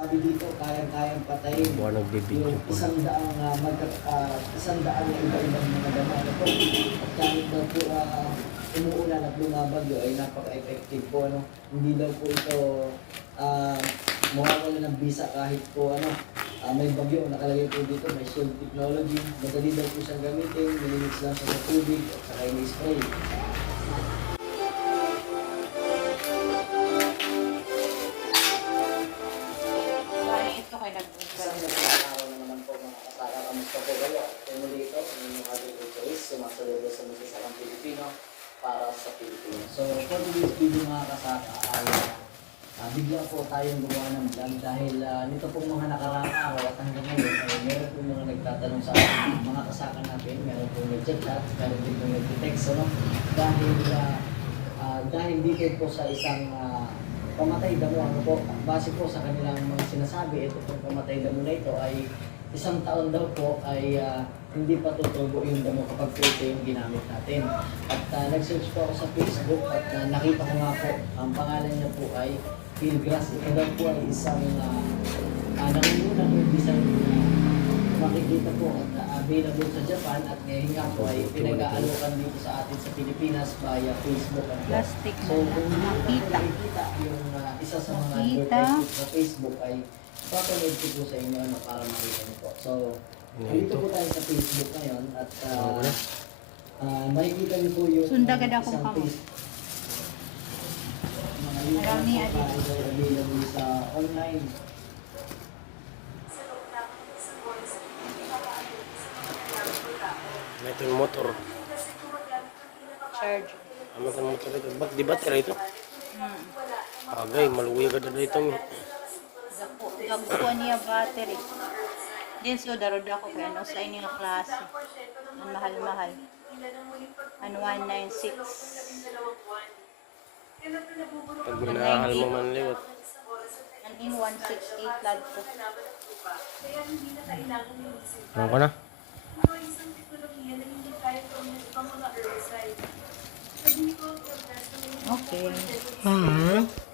Sabi dito, kayang-kayang patayin Buwan nagbibidyo yung po. isang daang na iba-ibang mga damo. Ano po? At kahit daw po umuulan at bumabagyo ay napaka-effective po. Ano? Hindi daw po ito mawawala ng bisa kahit po may bagyo. Nakalagay po dito, may shield technology. Madali daw po siyang gamitin, minimix lang siya sa tubig at saka ini-spray. Isang araw na naman po mga kasaka. Kamusta po kayo? Kaya dito, ang inyong agriculturist, sumasaludo sa magsasakang Pilipino para sa Pilipino. So, for today's video mga kasaka, bigla po tayong gumawa ng vlog dahil nito pong mga nakaraang araw at hanggang ngayon ay meron po mga nagtatanong sa akin, mga kasaka natin, meron po nag-chat, meron din po nag-text, dahil dito po sa isang pamatay damo, ano po, base po sa kanilang mga sinasabi, ito pong pamatay damo na ito ay isang taon daw po ay hindi pa tutubo yung damo kapag po ito yung ginamit natin. At nag-search po ako sa Facebook at nakita ko nga po, ang pangalan niya po ay Fieldgrass. Ito daw po ay isang nangungunang herbicide na makikita po at available sa Japan at ngayon nga po ay pinag-aalokan dito sa atin sa Pilipinas via Facebook. Plastic So kung nakita yung isa sa mga Makita. advertisements sa Facebook ay papanood ko po sa inyo para makita niyo po. So dito po tayo sa Facebook ngayon at makikita niyo po yung Sundagad akong isang kamot. Facebook. Mga link Marami po adit. tayo available sa online. May ito yung motor. charge. Ano ito yung motor ito? Ba't di battery ito? Agay, maluwi agad na ito. Gagkuha niya battery. Din so darod ako kaya ano sa inyong klase. Ang mahal-mahal. Ang 196. Pag minahal mo man liwat. Ang in 168 lag ko. Ano ka na? Okay. Hmm.